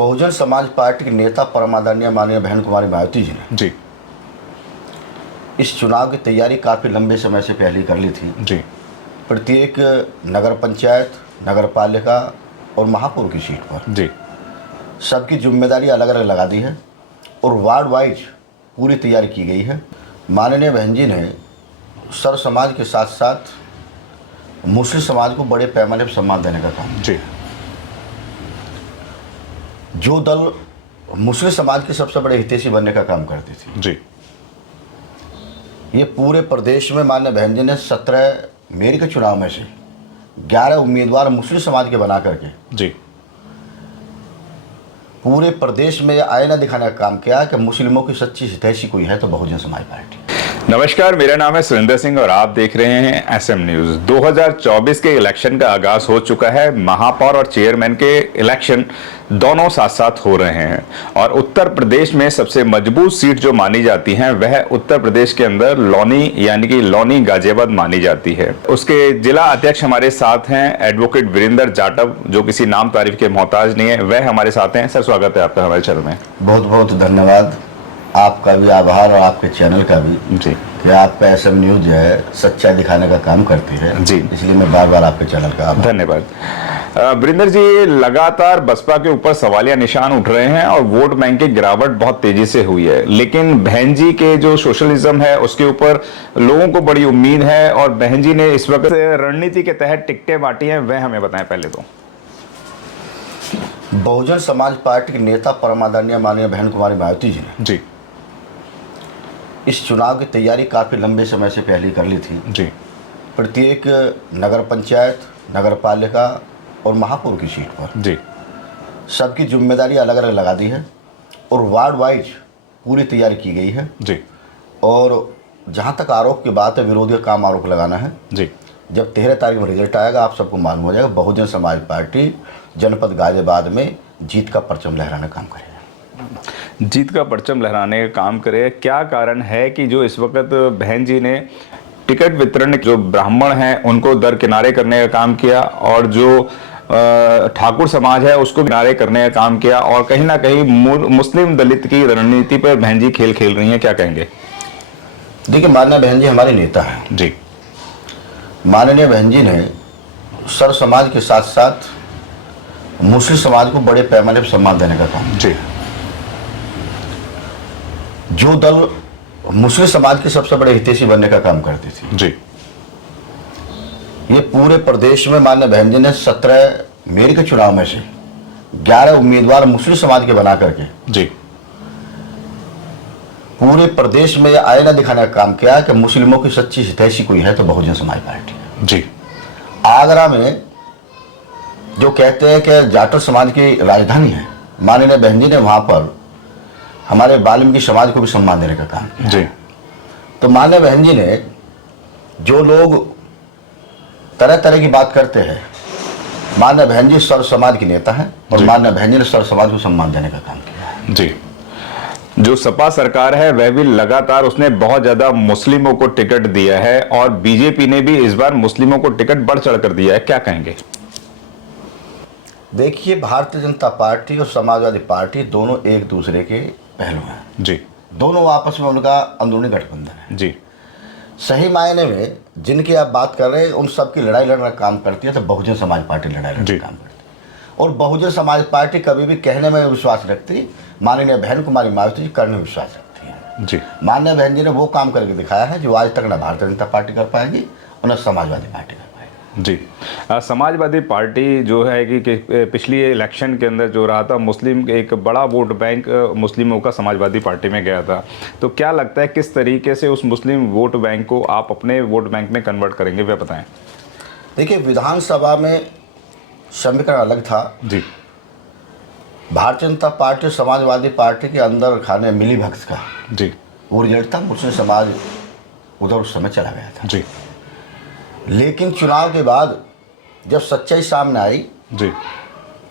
Bahujan Samaj party के नेता परम आदरणीय माननीय बहन कुमारी मायावती जी ने जी इस चुनाव की तैयारी काफ़ी लंबे समय से पहले कर ली थी। जी प्रत्येक नगर पंचायत, नगर पालिका और महापौर की सीट पर जी सबकी जिम्मेदारी अलग अलग लगा दी है और वार्ड वाइज पूरी तैयारी की गई है। माननीय बहन जी ने सर समाज के साथ साथ मुस्लिम समाज को बड़े पैमाने पर सम्मान देने का काम। जी जो दल मुस्लिम समाज के सबसे बड़े हितैषी बनने का काम करती थी, जी ये पूरे प्रदेश में माननीय बहन जी ने 17 मेयर के चुनाव में से 11 उम्मीदवार मुस्लिम समाज के बना करके जी पूरे प्रदेश में आईना दिखाने का काम किया कि मुस्लिमों की सच्ची हितैषी कोई है तो बहुजन समाज पार्टी। नमस्कार, मेरा नाम है सुरेंद्र सिंह और आप देख रहे हैं एसएम न्यूज। 2024 के इलेक्शन का आगाज हो चुका है। महापौर और चेयरमैन के इलेक्शन दोनों साथ साथ हो रहे हैं और उत्तर प्रदेश में सबसे मजबूत सीट जो मानी जाती है वह उत्तर प्रदेश के अंदर लौनी यानी कि लौनी गाजियाबाद मानी जाती है। उसके जिला अध्यक्ष हमारे साथ हैं एडवोकेट वीरेंद्र जाटव, जो किसी नाम तारीफ के मोहताज नहीं है, वह हमारे साथ हैं। सर, स्वागत है आपका हमारे चैनल में। बहुत बहुत धन्यवाद, आपका भी आभार और आपके चैनल का भी जी कि आपका एसएम न्यूज जो है सच्चाई दिखाने का काम करती है जी, इसलिए मैं बार बार आपके चैनल का आभार। धन्यवाद। वीरेंद्र जी, लगातार बसपा के ऊपर सवालिया निशान उठ रहे हैं और वोट बैंक की गिरावट बहुत तेजी से हुई है, लेकिन बहन जी के जो सोशलिज्म है उसके ऊपर लोगों को बड़ी उम्मीद है और बहन जी ने इस वक्त रणनीति के तहत टिकटें बांटी हैं, वह हमें बताएं पहले तो। बहुजन समाज पार्टी के नेता परम आदरणीय माननीय बहन कुमारी मायावती जी ने जी इस चुनाव की तैयारी काफ़ी लंबे समय से पहले कर ली थी। जी प्रत्येक नगर पंचायत, नगर पालिका और महापौर की सीट पर जी सबकी जिम्मेदारी अलग अलग लगा दी है और वार्ड वाइज पूरी तैयारी की गई है। जी और जहाँ तक आरोप की बात है, विरोधी का काम आरोप लगाना है। जी जब 13 तारीख में रिजल्ट आएगा आप सबको मालूम हो जाएगा, बहुजन समाज पार्टी जनपद गाजियाबाद में जीत का परचम लहराने का काम करेगा। जीत का परचम लहराने का काम करे। क्या कारण है कि जो इस वक्त बहन जी ने टिकट वितरण, जो ब्राह्मण हैं उनको दरकिनारे करने का काम किया और जो ठाकुर समाज है उसको किनारे करने का काम किया और कहीं ना कहीं मुस्लिम दलित की रणनीति पर बहन जी खेल खेल रही हैं, क्या कहेंगे? देखिए, माननीय बहन जी हमारी नेता है। जी माननीय बहन जी ने सर समाज के साथ साथ मुस्लिम समाज को बड़े पैमाने पर सम्मान देने का काम। जी जो दल मुस्लिम समाज के सबसे बड़े हितैषी बनने का काम करती थी, जी ये पूरे प्रदेश में माननीय बहन जी ने 17 मेयर के चुनाव में से 11 उम्मीदवार मुस्लिम समाज के बना करके जी पूरे प्रदेश में आईना दिखाने का काम किया कि मुस्लिमों की सच्ची हितैषी कोई है तो बहुजन समाज पार्टी है। जी आगरा में जो कहते हैं कि जाटव समाज की राजधानी है, माननीय बहन जी ने वहाँ पर हमारे वाल्मीकि समाज को भी सम्मान देने का काम किया। जी तो माननीय बहन जी ने, जो लोग तरह तरह की बात करते हैं, माननीय बहन जी सर्व समाज की नेता हैं और माननीय बहन जी ने सर्व समाज को सम्मान देने का काम किया है। जी जो सपा सरकार है वह भी लगातार उसने बहुत ज्यादा मुस्लिमों को टिकट दिया है और बीजेपी ने भी इस बार मुस्लिमों को टिकट बढ़ चढ़ कर दिया है, क्या कहेंगे? देखिए, भारतीय जनता पार्टी और समाजवादी पार्टी दोनों एक दूसरे के पहलू हैं। जी दोनों आपस में उनका अंदरूनी गठबंधन है। जी सही मायने में जिनकी आप बात कर रहे हैं उन सब की लड़ाई लड़ने का काम करती है तो बहुजन समाज पार्टी लड़ाई लड़ने का काम करती है। और बहुजन समाज पार्टी कभी भी कहने में विश्वास रखती, माननीय बहन कुमारी मायावती जी करने में विश्वास रखती है। जी माननीय बहन जी ने वो काम करके दिखाया है जो आज तक न भारतीय जनता पार्टी कर पाएगी और न समाजवादी पार्टी कर पाएगी। जी समाजवादी पार्टी जो है कि पिछली इलेक्शन के अंदर जो रहा था, मुस्लिम एक बड़ा वोट बैंक मुस्लिमों का समाजवादी पार्टी में गया था, तो क्या लगता है किस तरीके से उस मुस्लिम वोट बैंक को आप अपने वोट बैंक में कन्वर्ट करेंगे, वह बताएं। देखिए, विधानसभा में समीकरण अलग था। जी भारतीय जनता पार्टी और समाजवादी पार्टी के अंदर खाने मिली भगत का जी वो रिजल्ट था, मुस्लिम समाज उधर उस समय चला गया था। जी लेकिन चुनाव के बाद जब सच्चाई सामने आई जी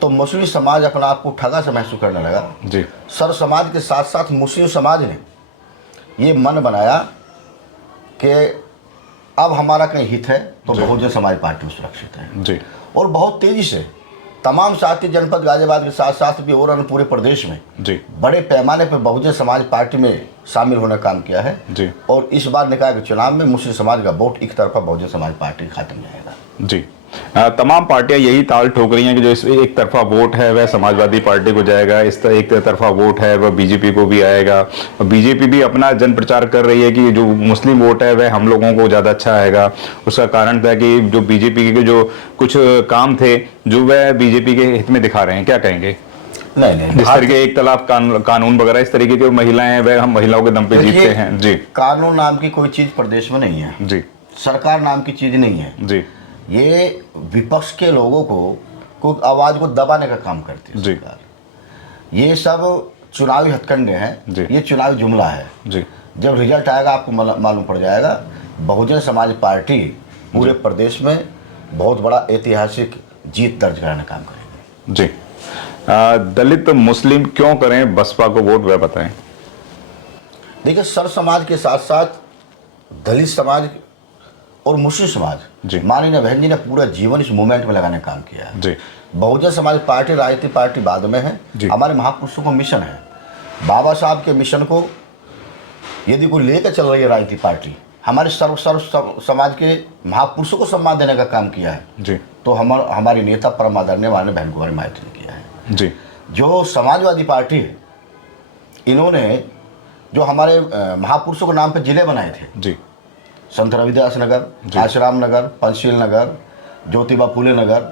तो मुस्लिम समाज अपने आप को ठगा से महसूस करने लगा। जी सर समाज के साथ साथ मुस्लिम समाज ने ये मन बनाया कि अब हमारा कहीं हित है तो बहुजन समाज पार्टी सुरक्षित है। जी और बहुत तेज़ी से तमाम साथी जनपद गाजियाबाद के साथ साथ भी और अन्य पूरे प्रदेश में जी बड़े पैमाने पर बहुजन समाज पार्टी में शामिल होने का काम किया है जी। और इस बार निकाय के चुनाव में मुस्लिम समाज का वोट एक तरफा बहुजन समाज पार्टी के खाते में जाएगा। जी। तमाम पार्टियां यही ताल ठोक रही हैं कि जो इस एक तरफा वोट है वह समाजवादी पार्टी को जाएगा, इस तरह एक तरफा वोट है वह बीजेपी को भी आएगा। बीजेपी भी अपना जन प्रचार कर रही है कि जो मुस्लिम वोट है वह हम लोगों को ज़्यादा अच्छा आएगा। उसका कारण था कि जो बीजेपी के जो कुछ काम थे जो वह बीजेपी के हित में दिखा रहे हैं, क्या कहेंगे? नहीं, जिस तरीके एक तलाक कानून वगैरह इस तरीके की महिलाएं हैं वह हम महिलाओं के दम पे जीतते हैं। जी। कानून नाम की कोई चीज़ प्रदेश में नहीं है जी। सरकार नाम की चीज़ नहीं है जी। ये विपक्ष के लोगों को आवाज़ को दबाने का काम करती है जी। सरकार। ये सब चुनावी हथकंडे हैं, जी। ये चुनावी जुमला है। जी। जब रिजल्ट आएगा आपको मालूम पड़ जाएगा। बहुजन समाज पार्टी पूरे प्रदेश में बहुत बड़ा ऐतिहासिक जीत दर्ज कराने का काम करेगी। जी। दलित मुस्लिम क्यों करें बसपा को वोट, वह बताएं। देखिए, सर समाज के साथ साथ दलित समाज और मुस्लिम समाज, माननीय बहन जी ने पूरा जीवन इस मूवमेंट में लगाने का काम किया है। जी। बहुजन समाज पार्टी राजनीतिक पार्टी बाद में है, हमारे महापुरुषों का मिशन है। बाबा साहब के मिशन को यदि कोई लेकर चल रही है राजनीतिक पार्टी, हमारे सर्व समाज के महापुरुषों को सम्मान देने का काम किया है जी। तो हमारी नेता परम आदरणीय माननीय बहन कुमारी मायावती ने किया है। जी। जो समाजवादी पार्टी है, इन्होंने जो हमारे महापुरुषों के नाम पे जिले बनाए थे, जी, संत रविदास नगर, आश्राम नगर, पंचशील नगर, ज्योतिबा फूले नगर,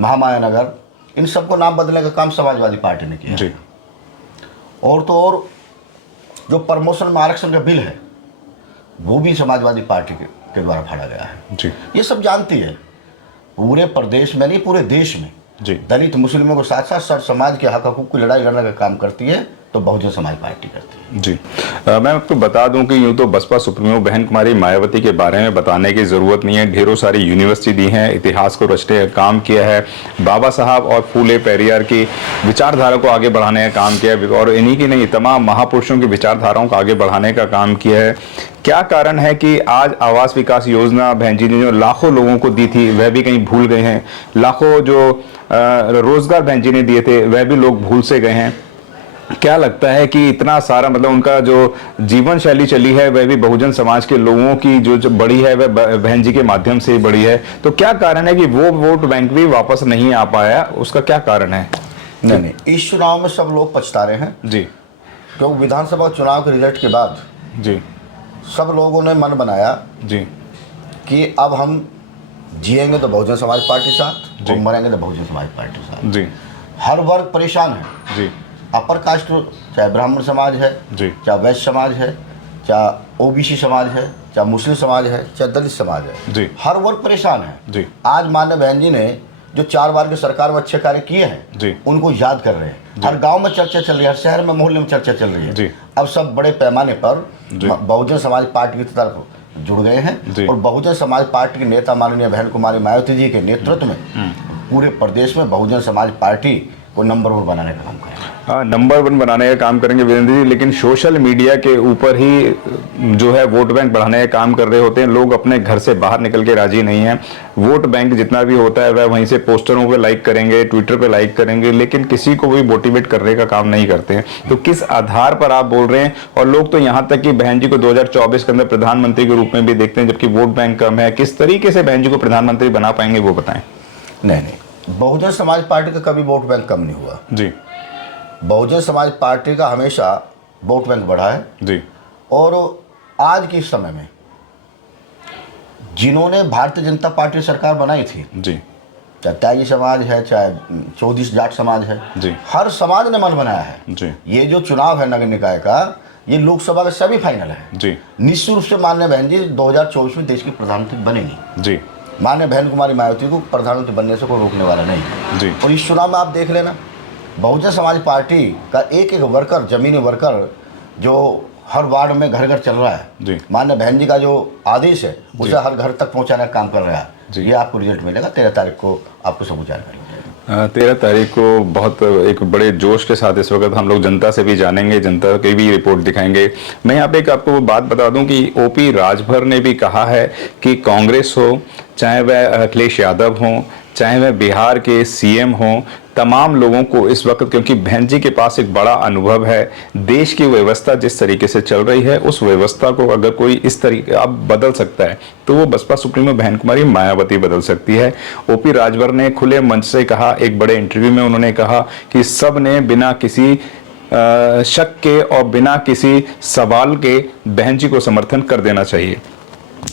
महामाया नगर, इन सबको नाम बदलने का काम समाजवादी पार्टी ने किया। जी। और तो और जो प्रमोशन में आरक्षण का बिल है वो भी समाजवादी पार्टी के द्वारा फाड़ा गया है। जी। ये सब जानती है पूरे प्रदेश में नहीं पूरे देश में जी। दलित मुस्लिमों के साथ साथ सर समाज के हक हकूक की लड़ाई लड़ने का काम करती है तो बहुजन समाज पार्टी करती है। जी। मैं आपको बता दूं कि यूं तो बसपा सुप्रीमो बहन कुमारी मायावती के बारे में बताने की ज़रूरत नहीं है। ढेरों सारी यूनिवर्सिटी दी हैं, इतिहास को रचने का काम किया है, बाबा साहब और फूले पेरियार की विचारधारा को आगे बढ़ाने का काम किया है और इन्हीं की नहीं तमाम महापुरुषों की विचारधाराओं को आगे बढ़ाने का काम किया है। क्या कारण है कि आज आवास विकास योजना बहन जी ने जो लाखों लोगों को दी थी वह भी कहीं भूल गए हैं, लाखों जो रोजगार बहन जी ने दिए थे वह भी लोग भूल से गए हैं। क्या लगता है कि इतना सारा मतलब उनका जो जीवन शैली चली है वह भी बहुजन समाज के लोगों की जो बढ़ी है वह बहन जी के माध्यम से बढ़ी है, तो क्या कारण है कि वो वोट बैंक भी वापस नहीं आ पाया, उसका क्या कारण है? नहीं, इस चुनाव में सब लोग पछता रहे हैं जी, क्योंकि विधानसभा चुनाव के रिजल्ट के बाद जी सब लोगों ने मन बनाया जी कि अब हम जिएंगे तो बहुजन समाज पार्टी साथ और मरेंगे तो बहुजन समाज पार्टी साथ। जी। हर वर्ग परेशान है जी। अपर कास्ट, चाहे ब्राह्मण समाज है, जी, चाहे वैश्य समाज है, चाहे ओबीसी समाज है, चाहे मुस्लिम समाज है, चाहे दलित समाज है, जी, हर वर्ग परेशान है। जी। आज माननीय बहन जी ने जो 4 बार की सरकार में अच्छे कार्य किए हैं जी, उनको याद कर रहे हैं। हर गांव में चर्चा चल रही है, हर शहर में मोहल्ले में चर्चा चल रही है। जी। अब सब बड़े पैमाने पर बहुजन समाज पार्टी की तरफ जुड़ गए हैं और बहुजन समाज पार्टी के नेता माननीय बहन कुमारी मायावती जी के नेतृत्व में पूरे प्रदेश में बहुजन समाज पार्टी को नंबर 1 बनाने का काम करेंगे। नंबर 1 बनाने का काम करेंगे वीरेंद्र जी, लेकिन सोशल मीडिया के ऊपर ही जो है वोट बैंक बढ़ाने का काम कर रहे होते हैं। लोग अपने घर से बाहर निकल के राजी नहीं है। वोट बैंक जितना भी होता है वह वहीं से पोस्टरों पे लाइक करेंगे, ट्विटर पे लाइक करेंगे, लेकिन किसी को भी मोटिवेट करने का काम नहीं करते हैं। तो किस आधार पर आप बोल रहे हैं? और लोग तो यहाँ तक कि बहन जी को 2024 के अंदर प्रधानमंत्री के रूप में भी देखते हैं, जबकि वोट बैंक कम है। किस तरीके से बहन जी को प्रधानमंत्री बना पाएंगे वो बताएं। नहीं, बहुजन समाज पार्टी का कभी वोट बैंक कम नहीं हुआ जी। बहुजन समाज पार्टी का हमेशा वोट बैंक बढ़ा है जी। और आज के समय में जिन्होंने भारतीय जनता पार्टी सरकार बनाई थी जी, चाहे त्यागी समाज है, चाहे चौधरी जाट समाज है जी, हर समाज ने मन बनाया है जी। ये जो चुनाव है नगर निकाय का, ये लोकसभा का सेमीफाइनल है जी। निश्चित रूप से माननीय बहन जी 2024 में देश की प्रधानमंत्री बनेंगी जी। माननीय बहन कुमारी मायावती को प्रधानमंत्री बनने से कोई रोकने वाला नहीं है जी। और इस चुनाव में आप देख लेना, बहुजन समाज पार्टी का एक वर्कर, जमीनी वर्कर जो हर वार्ड में घर घर चल रहा है, माननीय बहन जी का जो आदेश है उसे हर घर तक पहुंचाने का काम कर रहा है। ये आपको रिजल्ट मिलेगा 13 तारीख को, आपको सब जानकारी मिलेगी। 13 तारीख को बहुत एक बड़े जोश के साथ इस वक्त हम लोग जनता से भी जानेंगे, जनता की भी रिपोर्ट दिखाएंगे। मैं यहाँ पे एक आपको बात बता दूं कि ओपी राजभर ने भी कहा है कि कांग्रेस हो चाहे वह अखिलेश यादव हों, चाहे वह बिहार के सीएम हों, तमाम लोगों को इस वक्त, क्योंकि बहन जी के पास एक बड़ा अनुभव है, देश की व्यवस्था जिस तरीके से चल रही है उस व्यवस्था को अगर कोई इस तरीके अब बदल सकता है तो वो बसपा सुप्रीमो बहन कुमारी मायावती बदल सकती है। ओपी राजभर ने खुले मंच से कहा, एक बड़े इंटरव्यू में उन्होंने कहा कि सब ने बिना किसी शक के और बिना किसी सवाल के बहन जी को समर्थन कर देना चाहिए।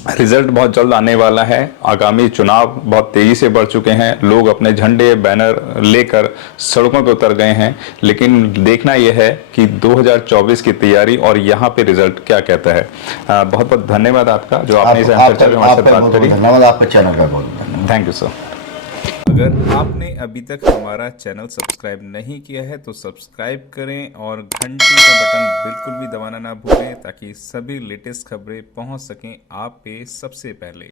रिजल्ट बहुत जल्द आने वाला है, आगामी चुनाव बहुत तेजी से बढ़ चुके हैं, लोग अपने झंडे बैनर लेकर सड़कों पर उतर गए हैं, लेकिन देखना यह है कि 2024 की तैयारी और यहाँ पे रिजल्ट क्या कहता है। बहुत बहुत धन्यवाद आपका जो आपने इस चर्चा में हमारे साथ बात करी। धन्यवाद, आपके चैनल का बहुत धन्यवाद। Thank you sir. अगर आपने अभी तक हमारा चैनल सब्सक्राइब नहीं किया है तो सब्सक्राइब करें और घंटी का बटन बिल्कुल भी दबाना ना भूलें ताकि सभी लेटेस्ट खबरें पहुंच सकें आप पे सबसे पहले।